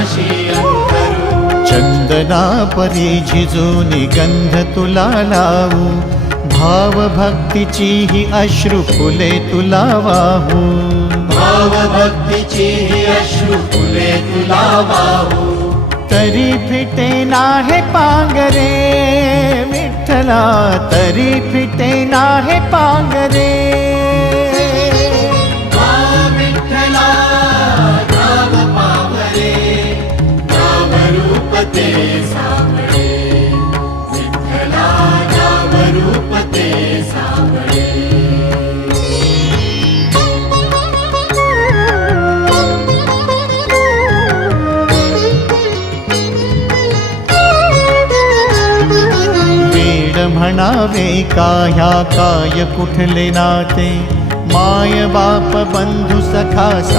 पाशी अंतरू। चंदना परी झिजूनी गंध तुला लावू, भाव भक्तीची ही अश्रु फुले तुला वाहू। भाव भक्तीची ही अश्रु फुले तुला वाहू। तरी फिटे नाहे पांगरे विठ्ठला, तरी फिटे नाहे पांगरे। विठ्ठला नाम पावरे, नाम रूप ते सावळे। विठ्ठला नाम रूप ते सावळे। म्हणावे काह्या काय कुठले नाते, माय बाप बंधु सखा